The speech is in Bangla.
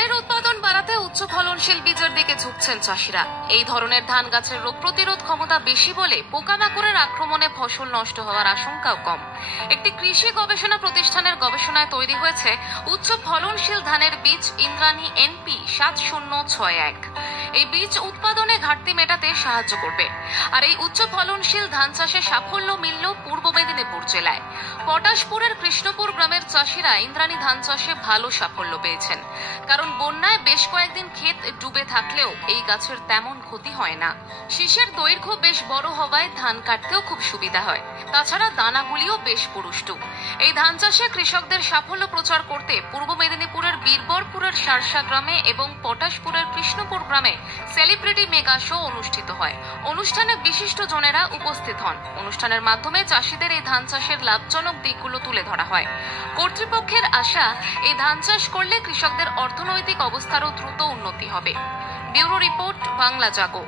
ধানের উৎপাদন বাড়াতে উচ্চ ফলনশীল বীজের দিকে ঝুঁকছেন চাষিরা। এই ধরনের ধান গাছের রোগ প্রতিরোধ ক্ষমতা বেশি বলে পোকামাকড়ের আক্রমণে ফসল নষ্ট হওয়ার আশঙ্কাও কম। একটি কৃষি গবেষণা প্রতিষ্ঠানের গবেষণায় তৈরি হয়েছে উচ্চ ফলনশীল ধানের বীজ ইন্দ্রাণী NP 7061। এই বীজ উৎপাদনে ঘাটতি মেটাতে সাহায্য করবে। আর এই উচ্চ ফলনশীল ধান চাষে সাফল্য মিলল পূর্ব মেদিনীপুর জেলায়। পটাশপুরের কৃষ্ণপুর গ্রামের চাষিরা ইন্দ্রাণী ধান চাষে ভালো সাফল্য পেয়েছেন, কারণ বন্যায় বেশ কয়েকদিন ক্ষেত ডুবে থাকলেও এই গাছের তেমন ক্ষতি হয় না। শীষের দৈর্ঘ্য বেশ বড় হওয়ায় ধান কাটতেও খুব সুবিধা হয়। তাছাড়া দানাগুলিও বেশ পুরুষ্টু। এই ধান চাষে কৃষকদের সাফল্য প্রচার করতে পূর্ব মেদিনীপুরের বীরবরপুরের সারসা গ্রামে এবং পটাশপুরের কৃষ্ণপুর গ্রামে সেলিব্রিটি মেগা শো অনুষ্ঠিত হয়। অনুষ্ঠানে বিশিষ্ট জনেরা উপস্থিত হন। অনুষ্ঠানের মাধ্যমে চাষিদের এই ধান চাষের লাভজনক দিকগুলো তুলে ধরা হয়। কর্তৃপক্ষের আশা, এই ধান চাষ করলে কৃষকদের অর্থনৈতিক অবস্থারও দ্রুত উন্নতি হবে। ব্যুরো রিপোর্ট, বাংলা জাগো।